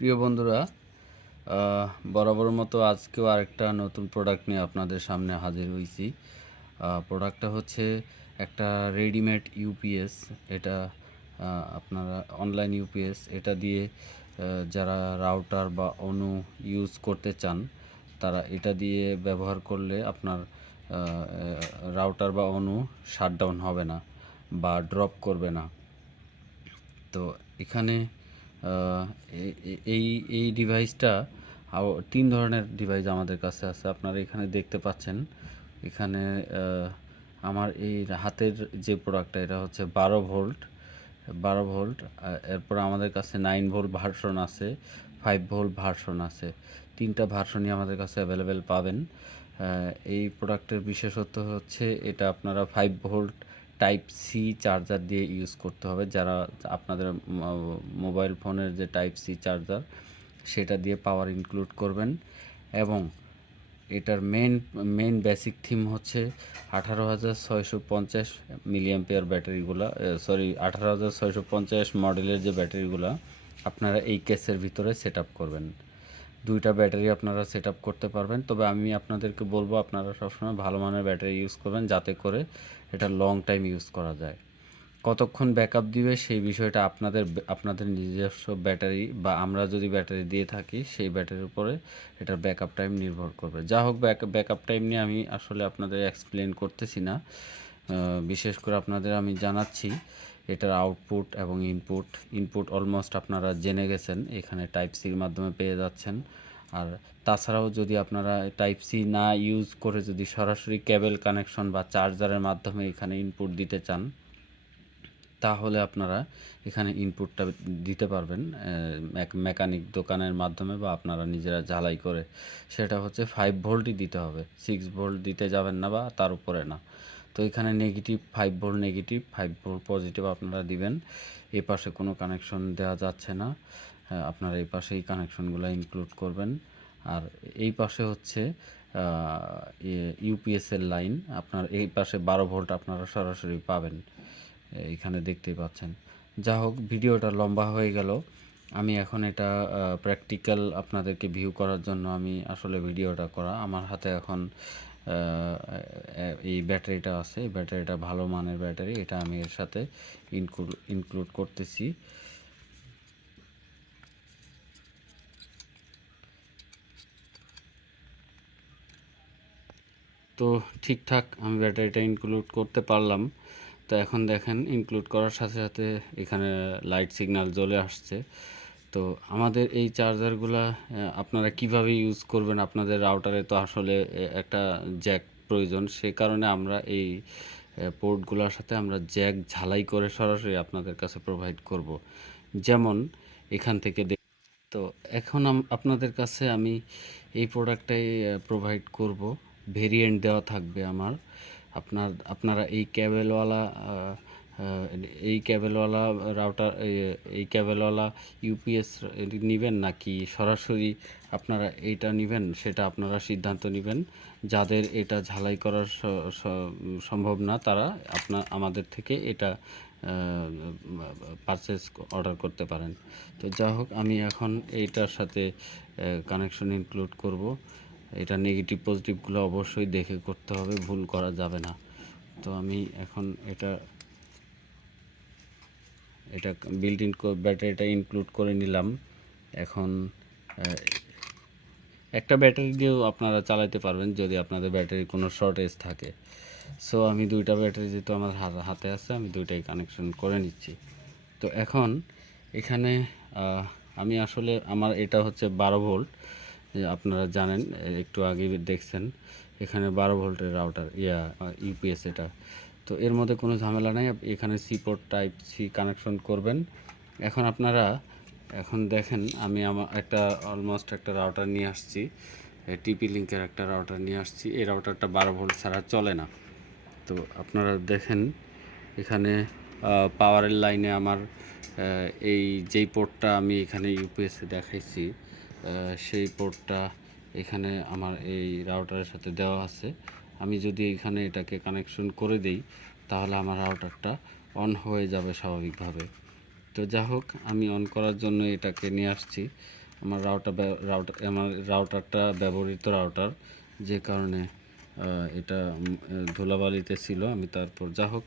প্রিয় বন্ধুরা, বরাবরের মতো আজকেও আরেকটা নতুন প্রোডাক্ট নিয়ে আপনাদের সামনে হাজির হয়েছি। প্রোডাক্টটা হচ্ছে একটা রেডিমেড ইউপিএস। এটা আপনারা অনলাইন ইউপিএস এটা দিয়ে যারা রাউটার বা অনু ইউজ করতে চান তারা এটা দিয়ে ব্যবহার করলে আপনার রাউটার বা অনু শাটডাউন হবে না বা ড্রপ করবে না। তো এখানে এই এই ডিভাইসটা তিন ধরনের ডিভাইস আমাদের কাছে আছে। আপনারা এখানে দেখতে পাচ্ছেন। এখানে আমার এই হাতের যে প্রোডাক্টটা এটা হচ্ছে 12 ভোল্ট। 12 ভোল্ট। এরপর আমাদের কাছে 9 ভোল্ট ভার্সন আছে, 5 ভোল্ট ভার্সন আছে। তিনটা ভার্সনই আমাদের কাছে অ্যাভেলেবেল পাবেন। এই প্রোডাক্টের বিশেষত্ব হচ্ছে এটা আপনারা 5 ভোল্ট টাইপ সি চার্জার দিয়ে ইউজ করতে হবে। যারা আপনাদের মোবাইল ফোনের যে টাইপ সি চার্জার সেটা দিয়ে পাওয়ার ইনক্লুড করবেন। এবং এটার মেইন বেসিক থিম হচ্ছে 18,650 মিলিঅ্যাম্পিয়ার ব্যাটারিগুলো, 18,650 মডেলের যে ব্যাটারিগুলো আপনারা এই কেসের ভিতরে সেট আপ করবেন। দুইটা ব্যাটারি আপনারা সেট আপ করতে পারবেন। তবে আমি আপনাদেরকে বলবো আপনারা সবসময় ভালো মানের ব্যাটারি ইউজ করবেন, যাতে করে এটা লং টাইম ইউজ করা যায়। কতক্ষণ ব্যাকআপ দিবে সেই বিষয়টা আপনাদের নিজস্ব ব্যাটারি বা আমরা যদি ব্যাটারি দিয়ে থাকি সেই ব্যাটারির উপরে এটার ব্যাকআপ টাইম নির্ভর করবে। যা হোক, ব্যাকআপ টাইম নিয়ে আমি আসলে আপনাদের এক্সপ্লেন করতেছি না। বিশেষ করে আপনাদের আমি জানাচ্ছি এটার আউটপুট এবং ইনপুট অলমোস্ট আপনারা জেনে গেছেন, এখানে টাইপ সির মাধ্যমে পেয়ে যাচ্ছেন। আর তাছাড়াও যদি আপনারা টাইপ সি না ইউজ করে যদি সরাসরি কেবল কানেকশন বা চার্জারের মাধ্যমে এখানে ইনপুট দিতে চান, তাহলে আপনারা এখানে ইনপুটটা দিতে পারবেন মেকানিক দোকানের মাধ্যমে বা আপনারা নিজেরা ঝালাই করে। সেটা হচ্ছে 5 ভোল্টই দিতে হবে, 6 ভোল্ট দিতে যাবেন না বা তার উপরে না। তো এখানে negative 5 volt, negative 5 volt positive আপনারা দিবেন। এই পাশে কোনো কানেকশন দেওয়া যাচ্ছে না, আপনারা এই পাশে এই কানেকশনগুলো ইনক্লুড করবেন। আর এই পাশে হচ্ছে ইউপিএসের লাইন, আপনার এই পাশে 12 ভোল্ট আপনারা সরাসরি পাবেন, এখানে দেখতেই পাচ্ছেন। যা হোক, ভিডিওটা লম্বা হয়ে গেল। আমি এখন এটা প্র্যাকটিক্যাল আপনাদেরকে ভিউ করার জন্য আমি আসলে ভিডিওটা করা। আমার হাতে এখন এই ব্যাটারিটা আছে। এই ব্যাটারিটা ভালো মানের ব্যাটারি, এটা আমি এর সাথে ইনক্লুড করতেছি। তো ঠিকঠাক আমি ব্যাটারিটা ইনক্লুড করতে পারলাম। তো এখন দেখেন, ইনক্লুড করার সাথে সাথে এখানে লাইট সিগন্যাল জ্বলে আসছে। তো আমাদের এই চার্জারগুলা আপনারা কিভাবে ইউজ করবেন, আপনাদের রাউটারে তো আসলে একটা জ্যাক প্রয়োজন। সে কারণে আমরা এই পোর্টগুলোর সাথে আমরা জ্যাক ঝালাই করে সরাসরি আপনাদের কাছে প্রোভাইড করব। যেমন এখান থেকে তো এখন আপনাদের কাছে আমি এই প্রোডাক্টটাই প্রোভাইড করব। ভেরিয়েন্ট দেওয়া থাকবে আমার। আপনারা এই ক্যাবেলওয়ালা রাউটার, এই ক্যাবেলওয়ালা ইউপিএস নেবেন নাকি সরাসরি আপনারা এইটা নেবেন, সেটা আপনারা সিদ্ধান্ত নেবেন। যাদের এটা ঝালাই করা সম্ভব না তারা আমাদের থেকে এটা পারচেস অর্ডার করতে পারেন। তো যা হোক, আমি এখন এইটার সাথে কানেকশন ইনক্লুড করব। এটা নেগেটিভ পজিটিভগুলো অবশ্যই দেখে করতে হবে, ভুল করা যাবে না। তো আমি এখন এটা এটা বিল্ট ইন ব্যাটারিটা ইনক্লুড করে নিলাম। এখন একটা ব্যাটারি দিয়েও আপনারা চালাতে পারবেন যদি আপনাদের ব্যাটারির কোনো শর্টেজ থাকে। সো আমি দুইটা ব্যাটারি যেহেতু আমার হাতে আছে, আমি দুইটাই কানেকশন করে নিচ্ছি। তো এখন এখানে আমি আসলে আমার এটা হচ্ছে 12 ভোল্ট, আপনারা জানেন, একটু আগে দেখছেন এখানে 12 ভোল্টের রাউটার ইউপিএস এটা। তো এর মধ্যে কোনো ঝামেলা নাই, এখানে C port type C connection করবেন। এখন আপনারা দেখেন, আমি আমার অলমোস্ট একটা রাউটার নিয়ে আসছি, টিপি লিঙ্কের একটা রাউটার নিয়ে আসছি। এই রাউটারটা 12 ভোল্ট ছাড়া চলে না। তো আপনারা দেখেন এখানে পাওয়ারের লাইনে আমার এই যেই পোর্টটা আমি এখানে ইউপিএসে দেখাইছি, সেই পোর্টটা এখানে আমার এই রাউটারের সাথে দেওয়া আছে। আমি যদি এখানে এটাকে কানেকশন করে দেই তাহলে আমার রাউটারটা অন হয়ে যাবে স্বাভাবিকভাবে। তো যা হোক, আমি অন করার জন্য এটাকে নিয়ে আসছি। আমার রাউটারটা ব্যবহৃত রাউটার, যে কারণে এটা ধুলাবালিতে ছিল। আমি তারপর যা হোক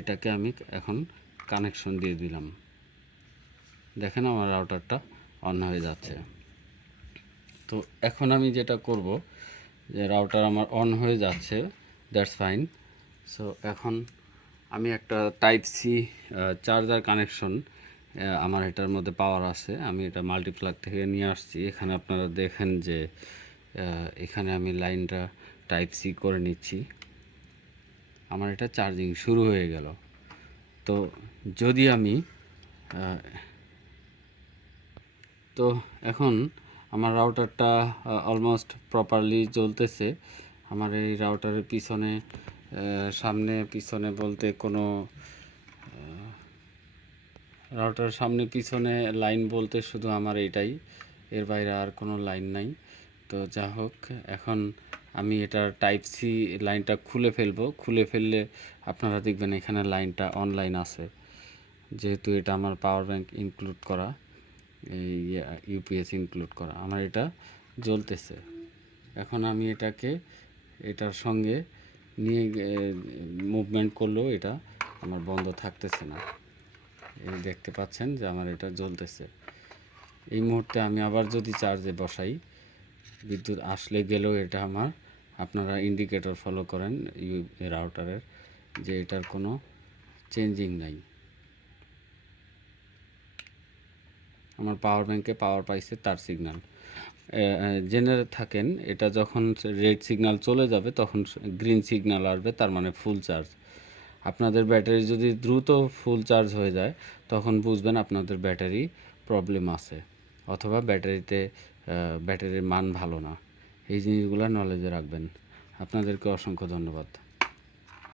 এটাকে আমি এখন কানেকশন দিয়ে দিলাম। দেখেন আমার রাউটারটা অন হয়ে যাচ্ছে। তো এখন আমি যেটা করব, যে রাউটার আমার অন হয়ে যাচ্ছে, দ্যাটস ফাইন। সো এখন আমি একটা টাইপ সি চার্জার কানেকশন, আমার এটার মধ্যে পাওয়ার আছে, আমি এটা মাল্টিপ্লাগ থেকে নিয়ে আসছি। এখানে আপনারা দেখেন যে এখানে আমি লাইনটা টাইপ সি করে নিচ্ছি। আমার এটা চার্জিং শুরু হয়ে গেল। তো যদি আমি তো এখন আমার রাউটারটা অলমোস্ট প্রপারলি চলতেছে। আমার এই রাউটারের পিছনে সামনে পিছনে বলতে কোনো রাউটারের সামনে পিছনে লাইন বলতে শুধু আমার এটাই, এর বাইরে আর কোনো লাইন নাই। তো যা হোক এখন আমি এটার টাইপ সি লাইনটা খুলে ফেলবো। খুলে ফেললে আপনারা দেখবেন এখানে লাইনটা অনলাইন আছে, যেহেতু এটা আমার পাওয়ার ব্যাংক ইনক্লুড করা, এই ইউপিএস ইনক্লুড করা, আমার এটা জ্বলতেছে। এখন আমি এটার সঙ্গে নিয়ে মুভমেন্ট করলেও এটা আমার বন্ধ থাকতেছে না। এই দেখতে পাচ্ছেন যে আমার এটা জ্বলতেছে। এই মুহূর্তে আমি আবার যদি চার্জে বসাই, বিদ্যুৎ আসলে গেলেও এটা আমার, আপনারা ইন্ডিকেটর ফলো করেন রাউটারের, যে এটার কোনো চেঞ্জিং নাই। আমার পাওয়ার ব্যাংকে পাওয়ার পাইছে তার সিগন্যাল। জেনে থাকেন এটা যখন রেড সিগন্যাল চলে যাবে তখন গ্রিন সিগন্যাল আসবে, তার মানে ফুল চার্জ। আপনাদের ব্যাটারি যদি দ্রুত ফুল চার্জ হয়ে যায় তখন বুঝবেন আপনাদের ব্যাটারি প্রবলেম আছে, অথবা ব্যাটারির মান ভালো না। এই জিনিসগুলো নলেজে রাখবেন। আপনাদেরকে অসংখ্য ধন্যবাদ।